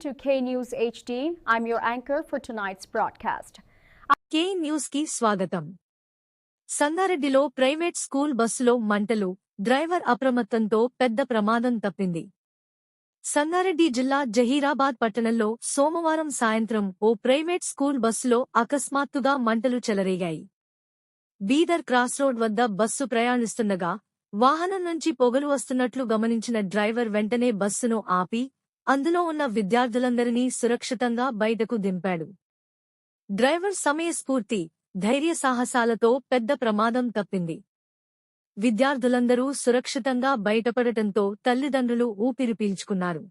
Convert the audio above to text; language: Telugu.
to K News HD. I'm your anchor for tonight's broadcast. కే న్యూస్కి స్వాగతం సంగారెడ్డిలో ప్రైవేట్ స్కూల్ బస్సులో మంటలు డ్రైవర్ అప్రమత్తంతో పెద్ద ప్రమాదం తప్పింది సంగారెడ్డి జిల్లా జహీరాబాద్ పట్టణంలో సోమవారం సాయంత్రం ఓ ప్రైవేట్ స్కూల్ బస్సులో అకస్మాత్తుగా మంటలు చెలరేగాయి బీదర్ క్రాస్ రోడ్ వద్ద బస్సు ప్రయాణిస్తుండగా వాహనం నుంచి పొగలు వస్తున్నట్లు గమనించిన డ్రైవర్ వెంటనే బస్సును ఆపి అందులో ఉన్న విద్యార్థులందరినీ సురక్షితంగా బయటకు దింపాడు. డ్రైవర్ సమయస్ఫూర్తి ధైర్య సాహసాలతో పెద్ద ప్రమాదం తప్పింది. విద్యార్థులందరూ సురక్షితంగా బయటపడటంతో తల్లిదండ్రులు ఊపిరి పీల్చుకున్నారు.